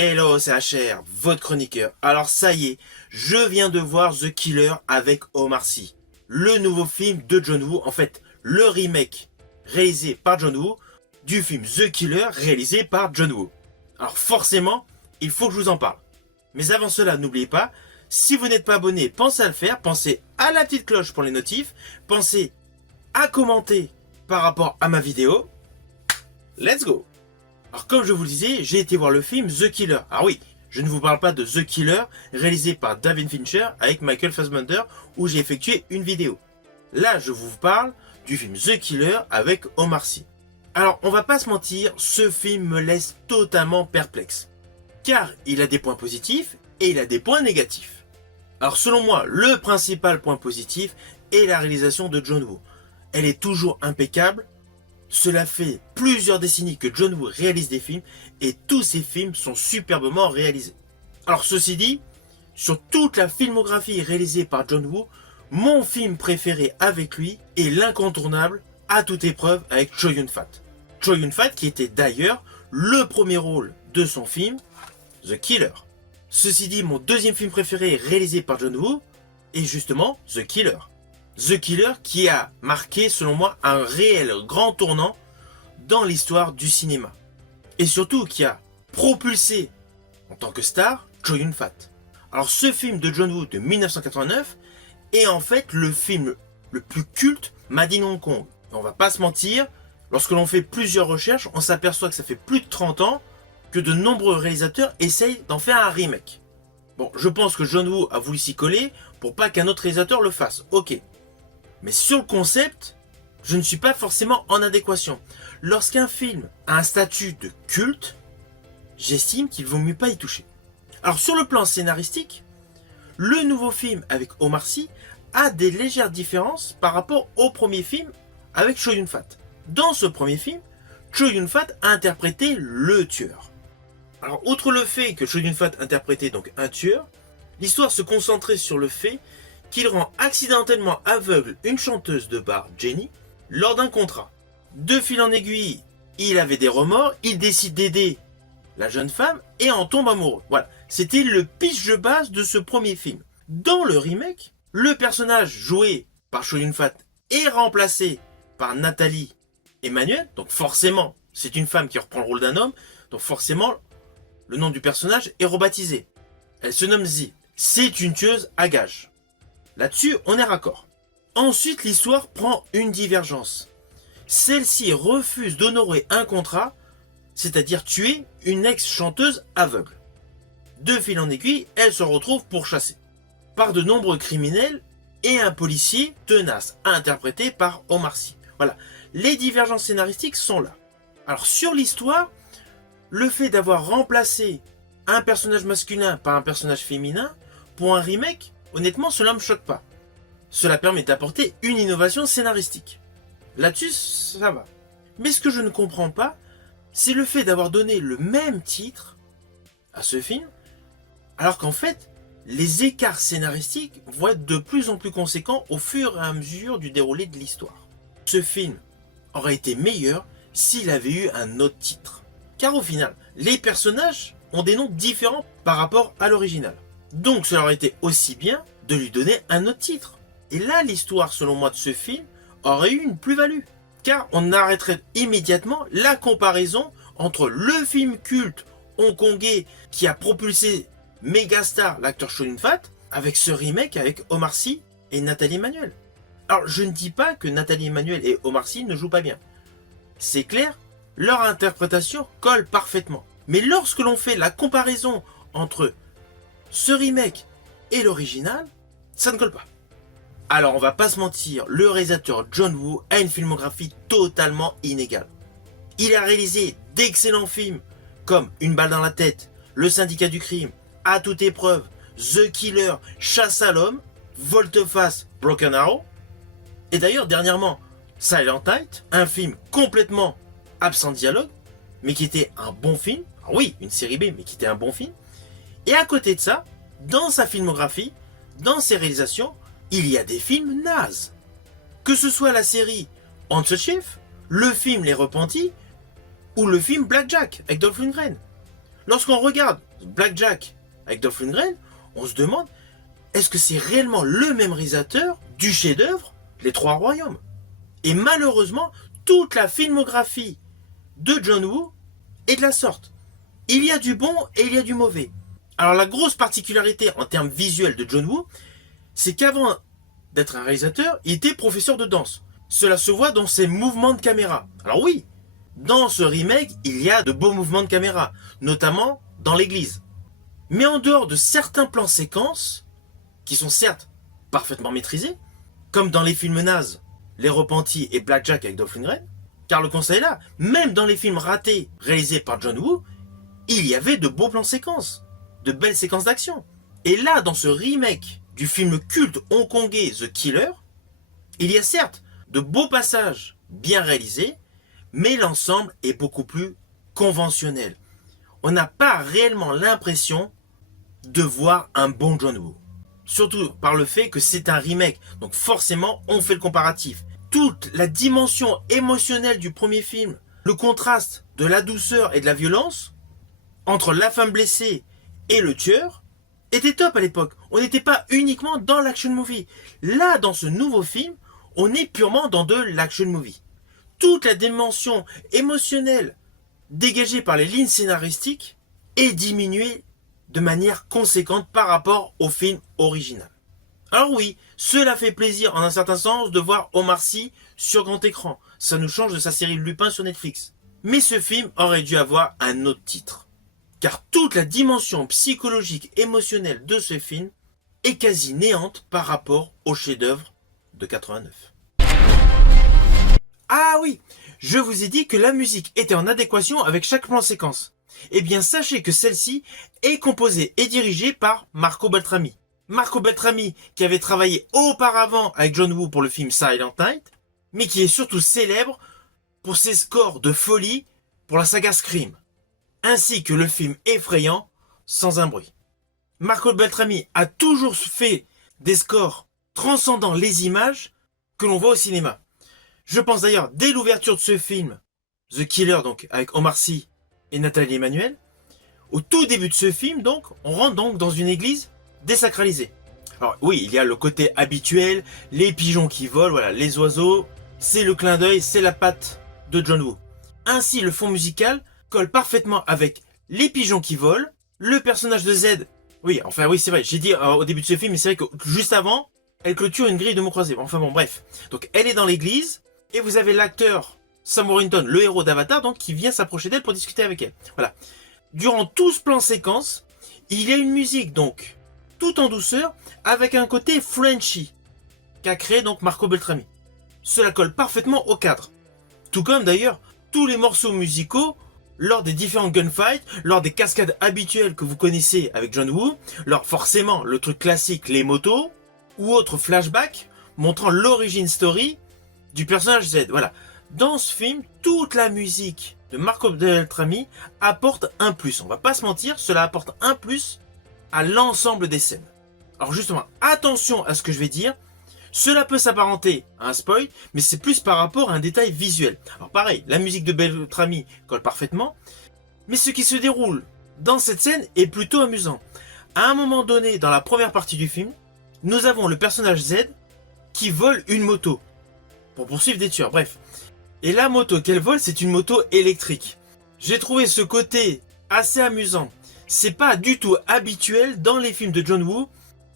Hello, c'est HR, votre chroniqueur. Alors ça y est, je viens de voir The Killer avec Omar Sy. Le nouveau film de John Woo, en fait, le remake réalisé par John Woo du film The Killer réalisé par John Woo. Alors forcément, il faut que je vous en parle. Mais avant cela, n'oubliez pas, si vous n'êtes pas abonné, pensez à le faire, pensez à la petite cloche pour les notifs, pensez à commenter par rapport à ma vidéo. Let's go! Alors comme je vous le disais, j'ai été voir le film The Killer. Ah oui, je ne vous parle pas de The Killer réalisé par David Fincher avec Michael Fassbender où j'ai effectué une vidéo. Là, je vous parle du film The Killer avec Omar Sy. Alors, on va pas se mentir, ce film me laisse totalement perplexe. Car il a des points positifs et il a des points négatifs. Alors selon moi, le principal point positif est la réalisation de John Woo. Elle est toujours impeccable. Cela fait plusieurs décennies que John Woo réalise des films et tous ces films sont superbement réalisés. Alors ceci dit, sur toute la filmographie réalisée par John Woo, mon film préféré avec lui est l'incontournable À toute épreuve avec Chow Yun-fat. Chow Yun-fat qui était d'ailleurs le premier rôle de son film The Killer. Ceci dit, mon deuxième film préféré réalisé par John Woo est justement The Killer. The Killer qui a marqué selon moi un réel grand tournant dans l'histoire du cinéma. Et surtout qui a propulsé en tant que star Chow Yun-fat. Alors ce film de John Woo de 1989 est en fait le film le plus culte made in Hong Kong. Et on va pas se mentir, lorsque l'on fait plusieurs recherches, on s'aperçoit que ça fait plus de 30 ans que de nombreux réalisateurs essayent d'en faire un remake. Bon, je pense que John Woo a voulu s'y coller pour pas qu'un autre réalisateur le fasse, ok. Mais sur le concept, je ne suis pas forcément en adéquation. Lorsqu'un film a un statut de culte, j'estime qu'il vaut mieux pas y toucher. Alors sur le plan scénaristique, le nouveau film avec Omar Sy a des légères différences par rapport au premier film avec Chow Yun-fat. Dans ce premier film, Chow Yun-fat a interprété le tueur. Alors outre le fait que Chow Yun-fat interprétait donc un tueur, l'histoire se concentrait sur le fait qu'il rend accidentellement aveugle une chanteuse de bar, Jenny, lors d'un contrat. De fil en aiguille, il avait des remords, il décide d'aider la jeune femme et en tombe amoureux. Voilà, c'était le pitch de base de ce premier film. Dans le remake, le personnage joué par Chow Yun-fat est remplacé par Nathalie Emmanuel, donc forcément, c'est une femme qui reprend le rôle d'un homme, donc forcément, le nom du personnage est rebaptisé. Elle se nomme Z. C'est une tueuse à gages. Là-dessus, on est raccord. Ensuite, l'histoire prend une divergence. Celle-ci refuse d'honorer un contrat, c'est-à-dire tuer une ex-chanteuse aveugle. De fil en aiguille, elle se retrouve pourchassée par de nombreux criminels et un policier tenace, interprété par Omar Sy. Voilà, les divergences scénaristiques sont là. Alors sur l'histoire, le fait d'avoir remplacé un personnage masculin par un personnage féminin pour un remake, honnêtement, cela ne me choque pas. Cela permet d'apporter une innovation scénaristique. Là-dessus, ça va. Mais ce que je ne comprends pas, c'est le fait d'avoir donné le même titre à ce film, alors qu'en fait, les écarts scénaristiques vont être de plus en plus conséquents au fur et à mesure du déroulé de l'histoire. Ce film aurait été meilleur s'il avait eu un autre titre. Car au final, les personnages ont des noms différents par rapport à l'original. Donc cela aurait été aussi bien de lui donner un autre titre. Et là, l'histoire, selon moi, de ce film aurait eu une plus-value. Car on arrêterait immédiatement la comparaison entre le film culte hongkongais qui a propulsé mégastar l'acteur Chow Yun-fat avec ce remake avec Omar Sy et Nathalie Emmanuel. Alors je ne dis pas que Nathalie Emmanuel et Omar Sy ne jouent pas bien. C'est clair, leur interprétation colle parfaitement. Mais lorsque l'on fait la comparaison entre ce remake et l'original, ça ne colle pas. Alors on va pas se mentir, le réalisateur John Woo a une filmographie totalement inégale. Il a réalisé d'excellents films comme Une balle dans la tête, Le syndicat du crime, À toute épreuve, The Killer, Chasse à l'homme, Volte-face, Broken Arrow. Et d'ailleurs dernièrement, Silent Night, un film complètement absent de dialogue, mais qui était un bon film. Alors oui, une série B, mais qui était un bon film. Et à côté de ça, dans sa filmographie, dans ses réalisations, il y a des films nazes. Que ce soit la série On the Chief, le film Les Repentis, ou le film Blackjack avec Dolph Lundgren. Lorsqu'on regarde Blackjack avec Dolph Lundgren, on se demande, est-ce que c'est réellement le même réalisateur du chef-d'œuvre Les Trois Royaumes? Et malheureusement, toute la filmographie de John Woo est de la sorte. Il y a du bon et il y a du mauvais. Alors la grosse particularité en termes visuels de John Woo, c'est qu'avant d'être un réalisateur, il était professeur de danse. Cela se voit dans ses mouvements de caméra. Alors oui, dans ce remake, il y a de beaux mouvements de caméra, notamment dans l'église. Mais en dehors de certains plans séquences, qui sont certes parfaitement maîtrisés, comme dans les films nazes, Les Repentis et Blackjack avec Dolph Lundgren, car le constat est là, même dans les films ratés réalisés par John Woo, il y avait de beaux plans séquences, de belles séquences d'action. Et là, dans ce remake du film culte hongkongais The Killer, il y a certes de beaux passages bien réalisés, mais l'ensemble est beaucoup plus conventionnel. On n'a pas réellement l'impression de voir un bon John Woo. Surtout par le fait que c'est un remake, donc forcément on fait le comparatif. Toute la dimension émotionnelle du premier film, le contraste de la douceur et de la violence, entre la femme blessée et le tueur, était top à l'époque. On n'était pas uniquement dans l'action movie. Là, dans ce nouveau film, on est purement dans de l'action movie. Toute la dimension émotionnelle dégagée par les lignes scénaristiques est diminuée de manière conséquente par rapport au film original. Alors oui, cela fait plaisir en un certain sens de voir Omar Sy sur grand écran. Ça nous change de sa série Lupin sur Netflix. Mais ce film aurait dû avoir un autre titre. Car toute la dimension psychologique, émotionnelle de ce film est quasi néante par rapport au chef-d'œuvre de 89. Ah oui, je vous ai dit que la musique était en adéquation avec chaque plan séquence. Eh bien sachez que celle-ci est composée et dirigée par Marco Beltrami. Marco Beltrami qui avait travaillé auparavant avec John Woo pour le film Silent Night, mais qui est surtout célèbre pour ses scores de folie pour la saga Scream, ainsi que le film effrayant Sans un bruit. Marco Beltrami a toujours fait des scores transcendant les images que l'on voit au cinéma. Je pense d'ailleurs, dès l'ouverture de ce film, The Killer, donc avec Omar Sy et Nathalie Emmanuel, au tout début de ce film, donc, on rentre donc dans une église désacralisée. Alors oui, il y a le côté habituel, les pigeons qui volent, voilà, les oiseaux, c'est le clin d'œil, c'est la patte de John Woo. Ainsi, le fond musical colle parfaitement avec les pigeons qui volent, le personnage de Z. Oui, c'est vrai, j'ai dit au début de ce film, mais c'est vrai que juste avant, elle clôture une grille de mots croisés. Enfin bon, bref. Donc elle est dans l'église, et vous avez l'acteur Sam Worthington, le héros d'Avatar, donc qui vient s'approcher d'elle pour discuter avec elle. Voilà. Durant tout ce plan séquence, il y a une musique donc tout en douceur, avec un côté Frenchy, qu'a créé donc Marco Beltrami. Cela colle parfaitement au cadre. Tout comme d'ailleurs tous les morceaux musicaux lors des différents gunfights, lors des cascades habituelles que vous connaissez avec John Woo, lors forcément le truc classique, les motos, ou autres flashbacks montrant l'origine story du personnage Z. Voilà. Dans ce film, toute la musique de Marco Beltrami apporte un plus. On va pas se mentir, cela apporte un plus à l'ensemble des scènes. Alors justement, attention à ce que je vais dire. Cela peut s'apparenter à un spoil, mais c'est plus par rapport à un détail visuel. Alors pareil, la musique de Beltrami colle parfaitement, mais ce qui se déroule dans cette scène est plutôt amusant. À un moment donné, dans la première partie du film, nous avons le personnage Z qui vole une moto pour poursuivre des tueurs, bref. Et la moto qu'elle vole, c'est une moto électrique. J'ai trouvé ce côté assez amusant. C'est pas du tout habituel dans les films de John Woo,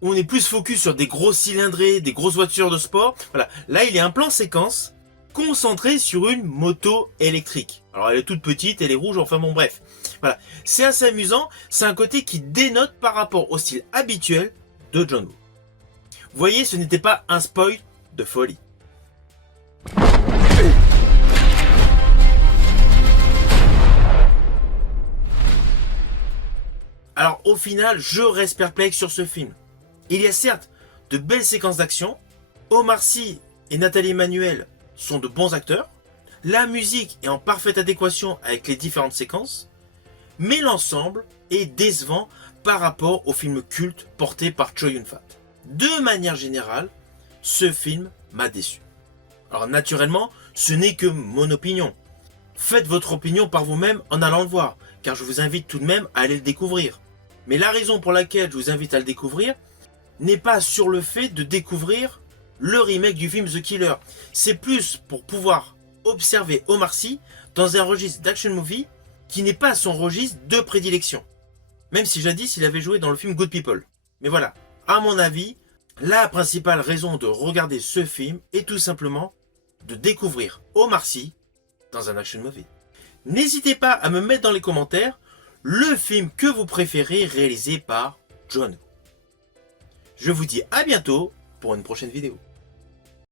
où on est plus focus sur des gros cylindrés, des grosses voitures de sport. Voilà, là il y a un plan séquence concentré sur une moto électrique. Alors elle est toute petite, elle est rouge, enfin bon bref. Voilà, c'est assez amusant, c'est un côté qui dénote par rapport au style habituel de John Woo. Vous voyez, ce n'était pas un spoil de folie. Alors au final, je reste perplexe sur ce film. Il y a certes de belles séquences d'action, Omar Sy et Nathalie Emmanuel sont de bons acteurs, la musique est en parfaite adéquation avec les différentes séquences, mais l'ensemble est décevant par rapport au film culte porté par Chow Yun-fat. De manière générale, ce film m'a déçu. Alors naturellement, ce n'est que mon opinion. Faites votre opinion par vous-même en allant le voir. car je vous invite tout de même à aller le découvrir. Mais la raison pour laquelle je vous invite à le découvrir n'est pas sur le fait de découvrir le remake du film The Killer. C'est plus pour pouvoir observer Omar Sy dans un registre d'action movie qui n'est pas son registre de prédilection. Même si jadis il avait joué dans le film Good People. Mais voilà, à mon avis, la principale raison de regarder ce film est tout simplement de découvrir Omar Sy dans un action movie. N'hésitez pas à me mettre dans les commentaires le film que vous préférez réalisé par John Woo. Je vous dis à bientôt pour une prochaine vidéo.